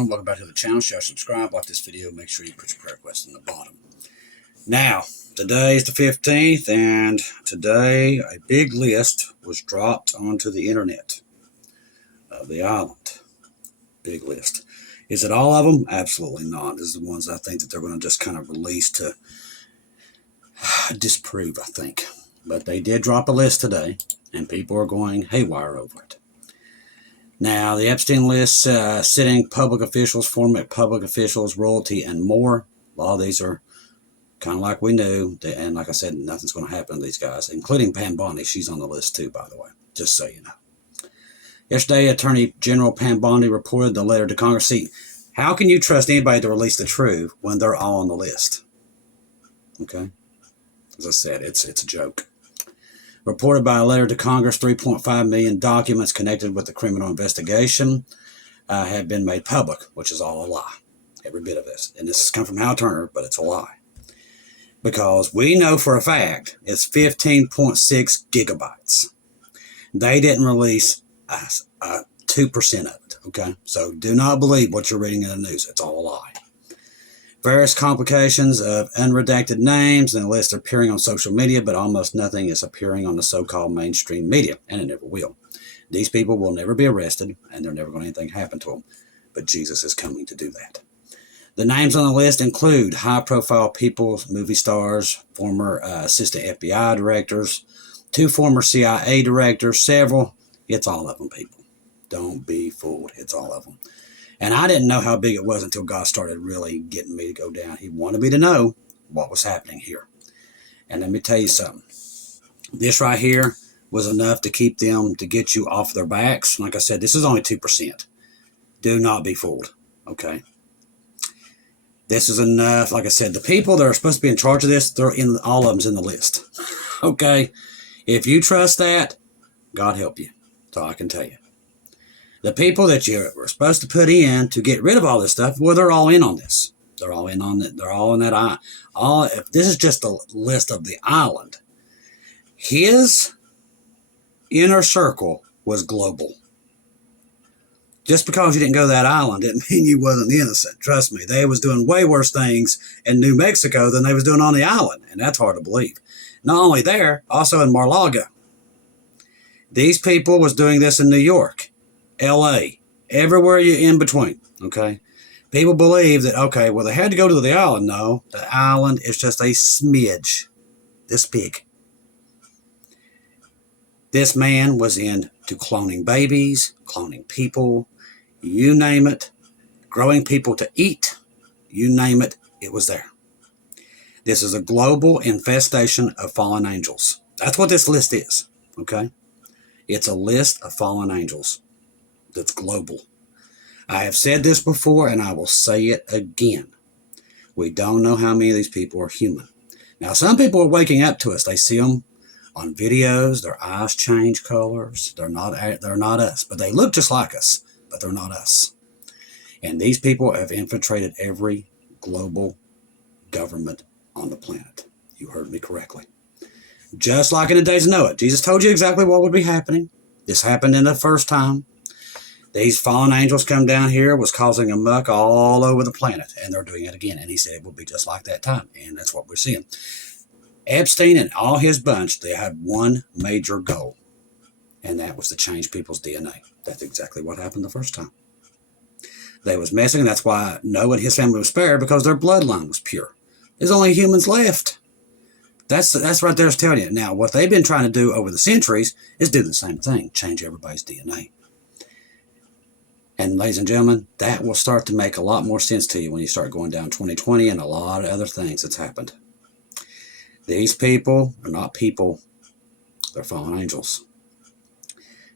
everyone. Welcome back to the channel. Share, subscribe, like this video. Make sure you put your prayer request in the bottom. Now, today is the 15th, and today a big list was dropped onto the internet of the island. Big list. Is it all of them? Absolutely not. This is the ones I think that they're going to just kind of release to disprove, I think. But they did drop a list today, and people are going haywire over it. Now, the Epstein list, sitting public officials, former public officials, royalty, and more. A lot of these are kind of like we knew. And like I said, nothing's going to happen to these guys, including Pam Bondi. She's on the list too, by the way, just so you know. Yesterday, Attorney General Pam Bondi reported the letter to Congress. See, how can you trust anybody to release the truth when they're all on the list? Okay? As I said, it's a joke. Reported by a letter to Congress, 3.5 million documents connected with the criminal investigation have been made public, which is all a lie. Every bit of this. And this has come from Hal Turner, but it's a lie. Because we know for a fact it's 15.6 gigabytes. They didn't release 2% of it, okay? So do not believe what you're reading in the news. It's all a lie. Various complications of unredacted names and the list appearing on social media, but almost nothing is appearing on the so-called mainstream media, and it never will. These people will never be arrested, and they're never going to anything happen to them. But Jesus is coming to do that. The names on the list include high-profile people, movie stars, former assistant FBI directors, 2 former CIA directors, several. It's all of them, people. Don't be fooled. It's all of them. And I didn't know how big it was until God started really getting me to go down. He wanted me to know what was happening here. And let me tell you something. This right here was enough to keep them, to get you off their backs. Like I said, this is only 2%. Do not be fooled, okay? This is enough. Like I said, the people that are supposed to be in charge of this, they're in, all of them's in the list, okay? If you trust that, God help you. That's all I can tell you. The people that you were supposed to put in to get rid of all this stuff, well, they're all in on this. They're all in on it. They're all in that eye. If this is just a list of the island, his inner circle was global. Just because you didn't go to that island didn't mean you wasn't innocent. Trust me, they was doing way worse things in New Mexico than they was doing on the island, and that's hard to believe. Not only there, also in Mar-a-Lago. These people was doing this in New York. L.A., everywhere you in between, okay? People believe that, okay, well, they had to go to the island. No, the island is just a smidge, this big. This man was into cloning babies, cloning people, you name it, growing people to eat, you name it, it was there. This is a global infestation of fallen angels. That's what this list is, okay? It's a list of fallen angels. That's global. I have said this before, and I will say it again. We don't know how many of these people are human. Now, some people are waking up to us. They see them on videos. Their eyes change colors. They're not us, but they look just like us, but they're not us. And these people have infiltrated every global government on the planet. You heard me correctly. Just like in the days of Noah. Jesus told you exactly what would be happening. This happened in the first time. These fallen angels come down here, was causing a muck all over the planet, and they're doing it again. And he said it will be just like that time, and that's what we're seeing. Epstein and all his bunch, they had one major goal, and that was to change people's DNA. That's exactly what happened the first time. They was messing, and that's why Noah and his family was spared, because their bloodline was pure. There's only humans left. That's right there is telling you. Now, what they've been trying to do over the centuries is do the same thing, change everybody's DNA. And ladies and gentlemen, that will start to make a lot more sense to you when you start going down 2020 and a lot of other things that's happened. These people are not people. They're fallen angels.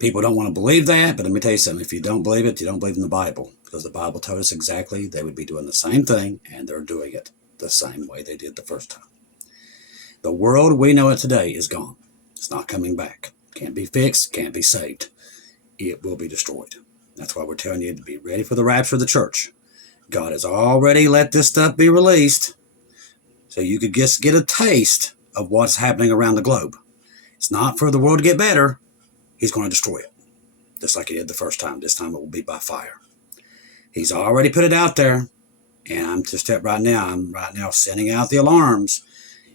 People don't want to believe that, but let me tell you something. If you don't believe it, you don't believe in the Bible. Because the Bible told us exactly they would be doing the same thing, and they're doing it the same way they did the first time. The world we know it today is gone. It's not coming back. Can't be fixed, can't be saved. It will be destroyed. That's why we're telling you to be ready for the rapture of the church. God has already let this stuff be released so you could just get a taste of what's happening around the globe. It's not for the world to get better. He's going to destroy it, just like he did the first time. This time it will be by fire. He's already put it out there. And I'm right now sending out the alarms.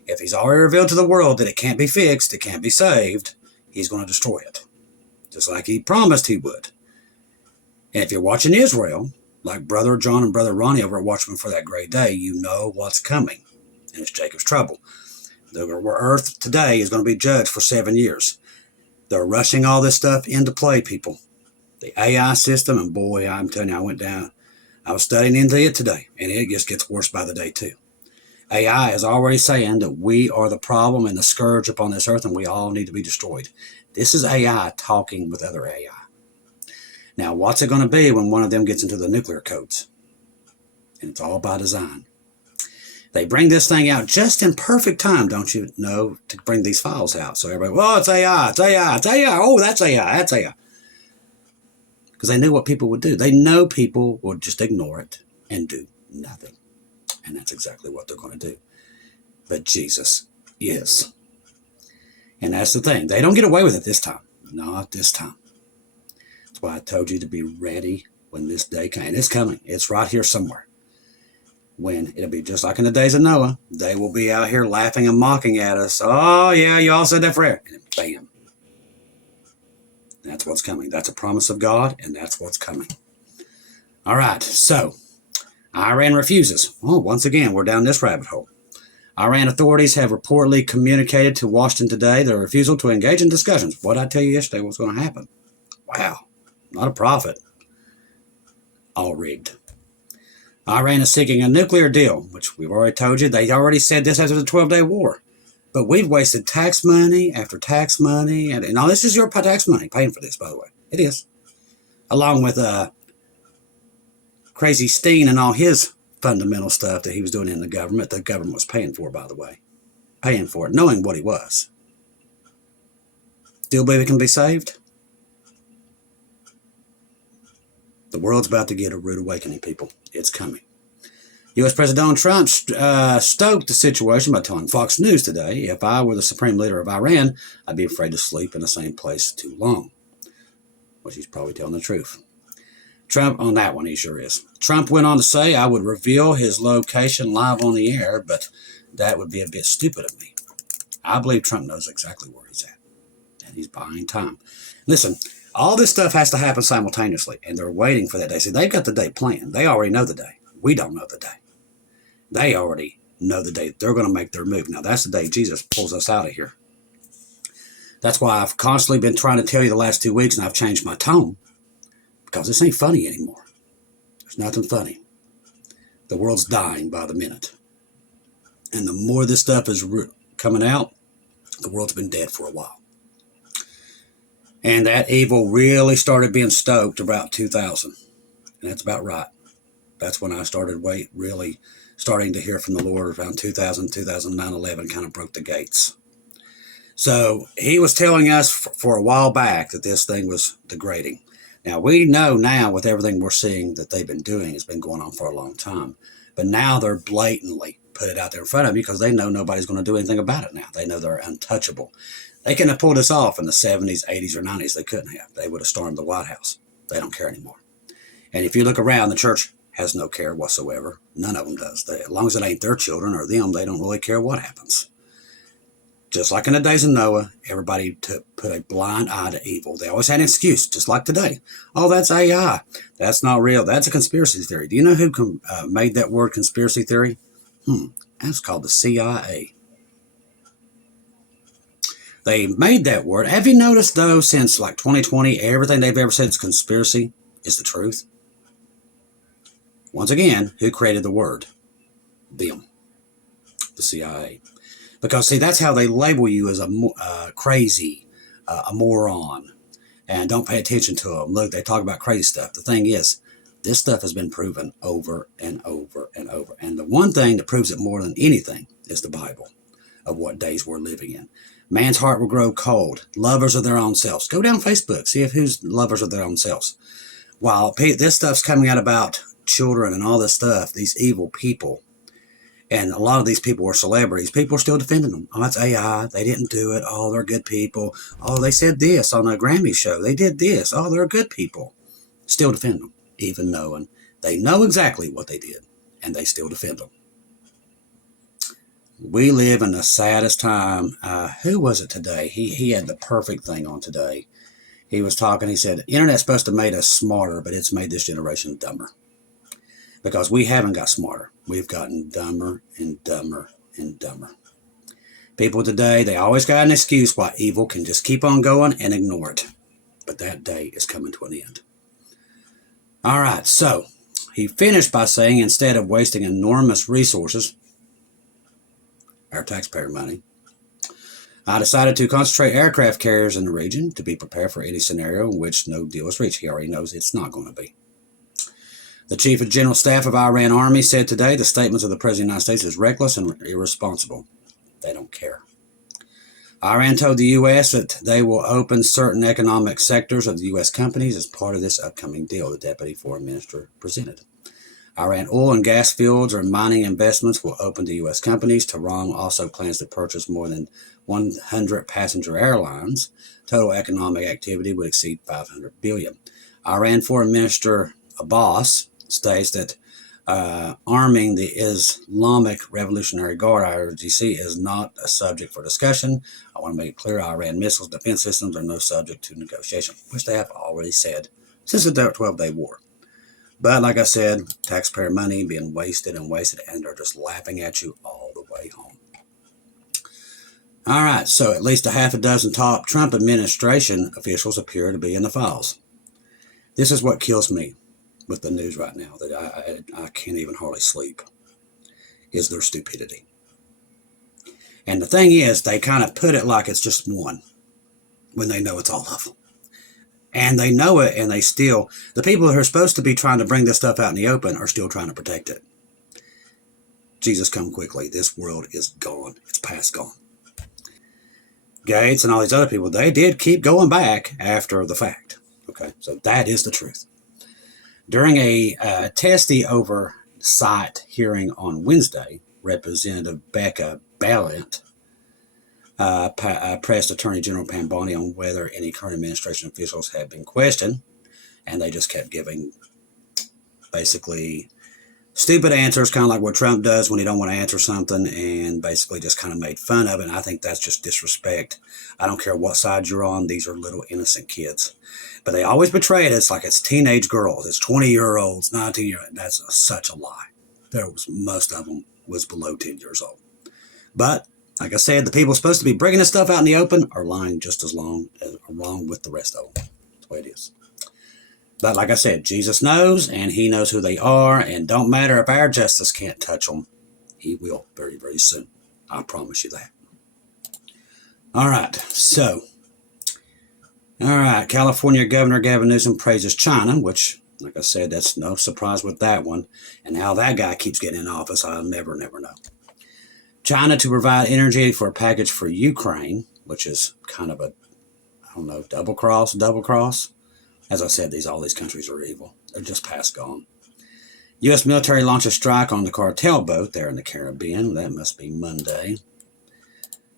If he's already revealed to the world that it can't be fixed, it can't be saved, he's going to destroy it. Just like he promised he would. And if you're watching Israel, like Brother John and Brother Ronnie over at Watchman for that great day, you know what's coming. And it's Jacob's trouble. The earth today is going to be judged for 7 years. They're rushing all this stuff into play, people. The AI system, and boy, I'm telling you, I was studying into it today, and it just gets worse by the day too. AI is already saying that we are the problem and the scourge upon this earth, and we all need to be destroyed. This is AI talking with other AI. Now, what's it going to be when one of them gets into the nuclear codes? And it's all by design. They bring this thing out just in perfect time, don't you know, to bring these files out. So everybody, well, it's AI, it's AI, it's AI. Oh, that's AI, that's AI. Because they knew what people would do. They know people would just ignore it and do nothing. And that's exactly what they're going to do. But Jesus is. And that's the thing. They don't get away with it this time. Not this time. That's why I told you to be ready when this day came. It's coming. It's right here somewhere. When it'll be just like in the days of Noah. They will be out here laughing and mocking at us. Oh, yeah, you all said that forever. And bam. That's what's coming. That's a promise of God, and that's what's coming. All right, so Iran refuses. Oh, once again, we're down this rabbit hole. Iran authorities have reportedly communicated to Washington today their refusal to engage in discussions. What did I tell you yesterday was going to happen? Wow, not a prophet. All rigged. Iran is seeking a nuclear deal, which we've already told you. They already said this after the 12-day war. But we've wasted tax money after tax money. And all this is your tax money paying for this, by the way. It is. Along with Crazy Steen and all his fundamental stuff that he was doing in the government was paying for, by the way. Paying for it, knowing what he was. Still believe it can be saved? The world's about to get a rude awakening, people. It's coming. U.S. President Donald Trump stoked the situation by telling Fox News today, if I were the supreme leader of Iran, I'd be afraid to sleep in the same place too long. Which he's probably telling the truth. Trump, on that one, he sure is. Trump went on to say, I would reveal his location live on the air, but that would be a bit stupid of me. I believe Trump knows exactly where he's at. And he's buying time. Listen, all this stuff has to happen simultaneously, and they're waiting for that day. See, they've got the day planned. They already know the day. We don't know the day. They already know the day they're going to make their move. Now, that's the day Jesus pulls us out of here. That's why I've constantly been trying to tell you the last 2 weeks, and I've changed my tone. Because this ain't funny anymore. There's nothing funny. The world's dying by the minute. And the more this stuff is coming out, the world's been dead for a while. And that evil really started being stoked about 2000. And that's about right. That's when I started really starting to hear from the Lord around 2000, 2009, 11, kind of broke the gates. So he was telling us for a while back that this thing was degrading. Now, we know now with everything we're seeing that they've been doing, it's been going on for a long time. But now they're blatantly put it out there in front of you because they know nobody's going to do anything about it now. They know they're untouchable. They couldn't have pulled this off in the 70s, 80s, or 90s. They couldn't have. They would have stormed the White House. They don't care anymore. And if you look around, the church has no care whatsoever. None of them does. As long as it ain't their children or them, they don't really care what happens. Just like in the days of Noah, everybody put a blind eye to evil. They always had an excuse, just like today. Oh, that's AI. That's not real. That's a conspiracy theory. Do you know who made that word conspiracy theory? That's called the CIA. They made that word. Have you noticed, though, since like 2020, everything they've ever said is conspiracy is the truth? Once again, who created the word? Them. The CIA. Because, see, that's how they label you as a crazy, a moron, and don't pay attention to them. Look, they talk about crazy stuff. The thing is, this stuff has been proven over and over and over. And the one thing that proves it more than anything is the Bible of what days we're living in. Man's heart will grow cold. Lovers of their own selves. Go down Facebook. See who's lovers of their own selves. While this stuff's coming out about children and all this stuff, these evil people, and a lot of these people were celebrities. People are still defending them. Oh, that's AI. They didn't do it. Oh, they're good people. Oh, they said this on a Grammy show. They did this. Oh, they're good people. Still defend them, even knowing They know exactly what they did, and they still defend them. We live in the saddest time. Who was it today? He had the perfect thing on today. He was talking, he said, internet's supposed to make us smarter, but it's made this generation dumber. Because we haven't got smarter. We've gotten dumber and dumber and dumber. People today, they always got an excuse why evil can just keep on going and ignore it. But that day is coming to an end. All right, so he finished by saying, instead of wasting enormous resources, our taxpayer money, I decided to concentrate aircraft carriers in the region to be prepared for any scenario in which no deal is reached. He already knows it's not going to be. The Chief of General Staff of Iran Army said today the statements of the President of the United States is reckless and irresponsible. They don't care. Iran told the U.S. that they will open certain economic sectors of the U.S. companies as part of this upcoming deal, the Deputy Foreign Minister presented. Iran oil and gas fields or mining investments will open to U.S. companies. Tehran also plans to purchase more than 100 passenger airlines. Total economic activity would exceed $500 billion. Iran Foreign Minister Abbas states that arming the Islamic Revolutionary Guard, IRGC, is not a subject for discussion. I want to make it clear, Iran missiles defense systems are no subject to negotiation, which they have already said since the 12-day war. But like I said, taxpayer money being wasted, and they're just laughing at you all the way home. All right, so at least a half a dozen top Trump administration officials appear to be in the files. This is what kills me with the news right now, that I can't even hardly sleep, is their stupidity. And the thing is, they kind of put it like it's just one, when they know it's all of them. And they know it, and they still, the people who are supposed to be trying to bring this stuff out in the open are still trying to protect it. Jesus, come quickly. This world is gone. It's past gone. Gates and all these other people, they did keep going back after the fact. Okay, so that is the truth. During a testy oversight hearing on Wednesday, Representative Becca Balint pressed Attorney General Pamboni on whether any current administration officials had been questioned, and they just kept giving basically stupid answers, kind of like what Trump does when he don't want to answer something, and basically just kind of made fun of it. And I think that's just disrespect. I don't care what side you're on. These are little innocent kids. But they always betray it. It's like it's teenage girls. It's 20-year-olds, 19-year-olds. That's such a lie. Most of them was below 10 years old. But like I said, the people supposed to be bringing this stuff out in the open are lying just as long as along with the rest of them. That's the way it is. But like I said, Jesus knows, and he knows who they are, and don't matter if our justice can't touch them. He will very, very soon. I promise you that. All right, so, California Governor Gavin Newsom praises China, which, like I said, that's no surprise with that one. And how that guy keeps getting in office, I'll never know. China to provide energy for a package for Ukraine, which is kind of a, I don't know, double cross. As I said, all these countries are evil. They're just past gone. U.S. military launches strike on the cartel boat there in the Caribbean. That must be Monday.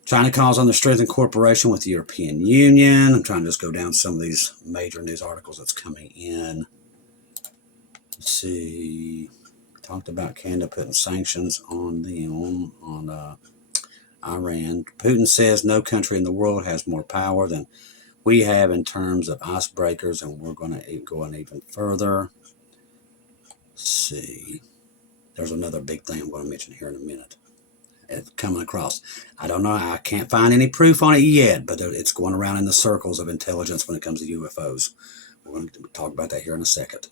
China calls on the strengthened cooperation with the European Union. I'm trying to just go down some of these major news articles that's coming in. Let's see. Talked about Canada putting sanctions on them, on Iran. Putin says no country in the world has more power than we have in terms of icebreakers, and we're going to go on even further. Let's see. There's another big thing I'm going to mention here in a minute. It's coming across. I don't know. I can't find any proof on it yet, but it's going around in the circles of intelligence when it comes to UFOs. We're going to talk about that here in a second.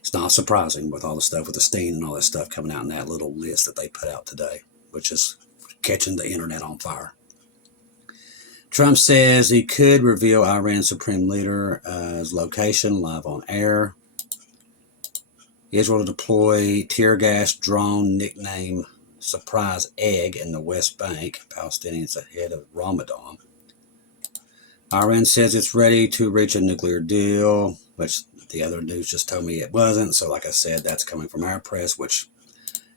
It's not surprising with all the stuff with the Epstein and all that stuff coming out in that little list that they put out today, which is catching the internet on fire. Trump says he could reveal Iran's supreme leader's location live on air. Israel to deploy tear gas drone nicknamed Surprise Egg in the West Bank. Palestinians ahead of Ramadan. Iran says it's ready to reach a nuclear deal, which the other news just told me it wasn't. So like I said, that's coming from our press, which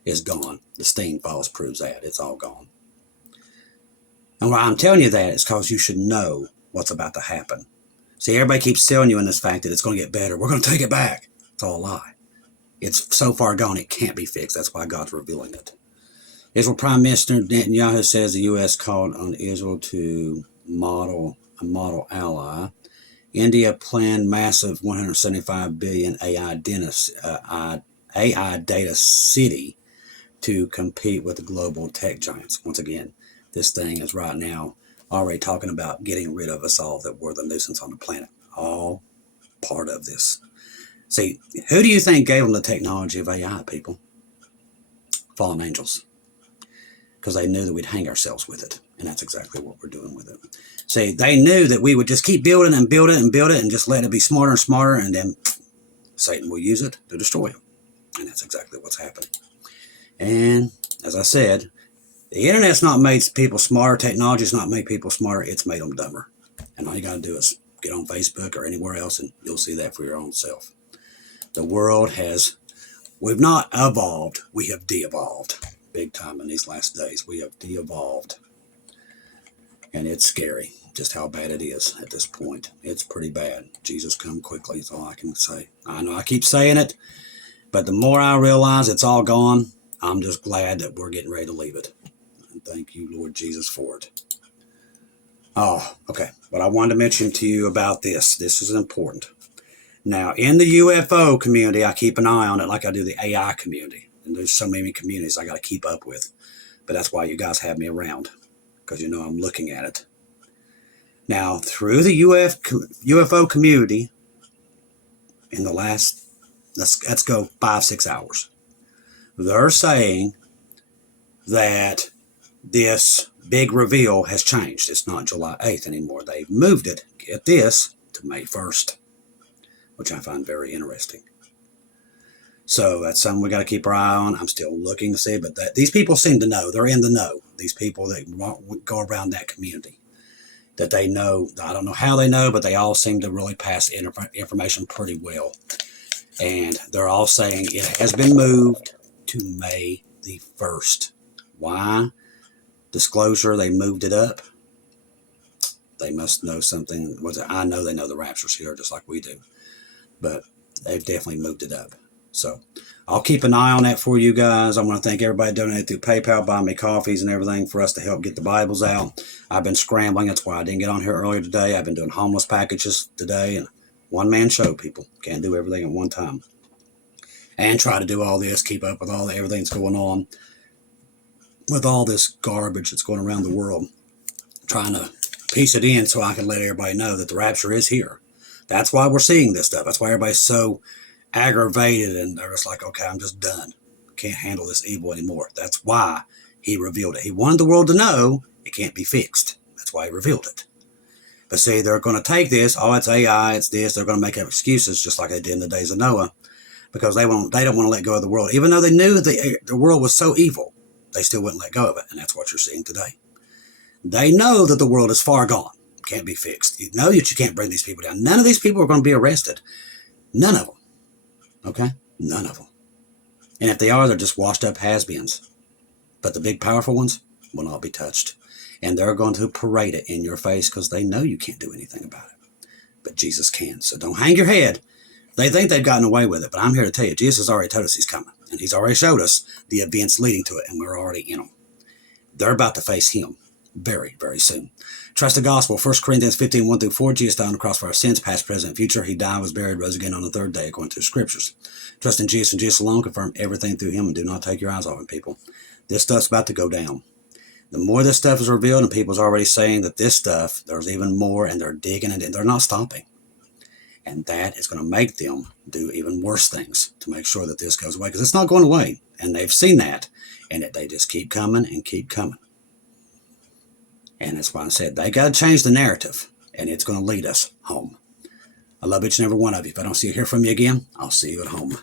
is gone. The Epstein files proves that. It's all gone. And why I'm telling you that is because you should know what's about to happen. See, everybody keeps selling you in this fact that it's going to get better. We're going to take it back. It's all a lie. It's so far gone, it can't be fixed. That's why God's revealing it. Israel Prime Minister Netanyahu says the U.S. called on Israel to model a model ally. India planned massive 175 billion AI data city to compete with the global tech giants. Once again, this thing is right now already talking about getting rid of us all, that we're the nuisance on the planet. All part of this. See, who do you think gave them the technology of AI, people? Fallen angels. Because they knew that we'd hang ourselves with it. And that's exactly what we're doing with it. See, they knew that we would just keep building and build it and build it and just let it be smarter and smarter, and then Satan will use it to destroy them. And that's exactly what's happening. And as I said, the internet's not made people smarter. Technology's not made people smarter. It's made them dumber. And all you got to do is get on Facebook or anywhere else, and you'll see that for your own self. The world we've not evolved, we have de-evolved. Big time in these last days. We have de-evolved. And it's scary just how bad it is at this point. It's pretty bad. Jesus, come quickly is all I can say. I know I keep saying it, but the more I realize it's all gone, I'm just glad that we're getting ready to leave it. And thank you, Lord Jesus, for it. Oh, okay. But I wanted to mention to you about this. This is important. Now, in the UFO community, I keep an eye on it like I do the AI community. And there's so many communities I got to keep up with. But that's why you guys have me around, because you know I'm looking at it. Now, through the UFO community, in the last, let's go 5-6 hours, they're saying that this big reveal has changed. It's not July 8th anymore. They've moved it, get this, to May 1st, which I find very interesting. So that's something we got to keep our eye on. I'm still looking to see, but these people seem to know. They're in the know. These people that go around that community, that they know. I don't know how they know, but they all seem to really pass information pretty well. And they're all saying it has been moved to May the 1st. Why? Disclosure, they moved it up. They must know something. I know they know the rapture's here just like we do, but they've definitely moved it up. So I'll keep an eye on that for you guys. I want to thank everybody who donated through PayPal, buying me coffees and everything for us to help get the Bibles out. I've been scrambling. That's why I didn't get on here earlier today. I've been doing homeless packages today, and one-man show, people. Can't do everything at one time. And try to do all this, keep up with everything that's going on with all this garbage that's going around the world. Trying to piece it in so I can let everybody know that the rapture is here. That's why we're seeing this stuff. That's why everybody's so aggravated, and they're just like, okay, I'm just done. Can't handle this evil anymore. That's why he revealed it. He wanted the world to know it can't be fixed. That's why he revealed it. But see, they're going to take this, oh, it's AI, it's this. They're going to make up excuses just like they did in the days of Noah, because they don't want to let go of the world. Even though they knew the world was so evil, they still wouldn't let go of it. And that's what you're seeing today. They know that the world is far gone. Can't be fixed. You know that you can't bring these people down. None of these people are going to be arrested. None of them. Okay? None of them. And if they are, they're just washed up has-beens. But the big powerful ones will not be touched. And they're going to parade it in your face because they know you can't do anything about it. But Jesus can. So don't hang your head. They think they've gotten away with it. But I'm here to tell you, Jesus has already told us he's coming. And he's already showed us the events leading to it. And we're already in them. They're about to face him very, very soon. Trust the gospel. 1 Corinthians 15, 1-4. Jesus died on the cross for our sins, past, present, future. He died, was buried, rose again on the third day, according to the scriptures. Trust in Jesus and Jesus alone. Confirm everything through him, and do not take your eyes off him, people. This stuff's about to go down. The more this stuff is revealed, and people's already saying that this stuff, there's even more, and they're digging it, and they're not stopping. And that is going to make them do even worse things to make sure that this goes away, because it's not going away. And they've seen that, and they just keep coming and keep coming. And that's why I said they got to change the narrative, and it's going to lead us home. I love each and every one of you. If I don't see you hear from you again, I'll see you at home.